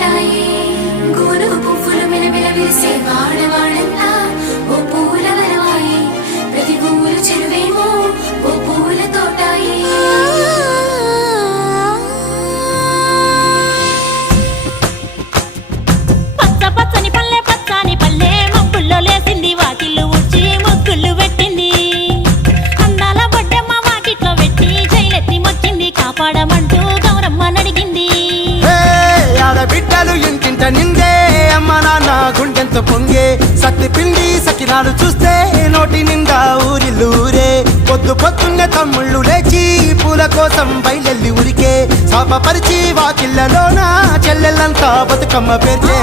తోటాయి గోను పువ్వులు మిలమిల విరిసే వాడవాడంతా ఓ పూల వరవాయి ప్రతి పువ్వులు చెరువేమో ఓ పూల తోటాయి పచ్చ పచ్చని పల్లె పచ్చని పల్లె మబ్బుల్లో లేసింది వాకిళ్ళు ఊడ్చి ముగ్గులు పెట్టింది అందాల బొడ్డమ్మ వాకిట్లో పెట్టి జైలెత్తి మొక్కింది కాపాడమంటూ గౌరమ్మ నడిగింది ఆడబిడ్డలు ఇంటింట నిందే అమ్మ నాన్న గుండెంతో పొంగే సత్తి పిండి సకినాలు చూస్తే నోటి నిండా ఊరిల్లూరే పొద్దు పొద్దున్నే తమ్ముళ్ళు లేచి పూల కోసం బయలెల్లి ఉరికే శాపపరిచి వాకిళ్ళలోన చెల్లెళ్ళంతా బతుకమ్మ పేర్చే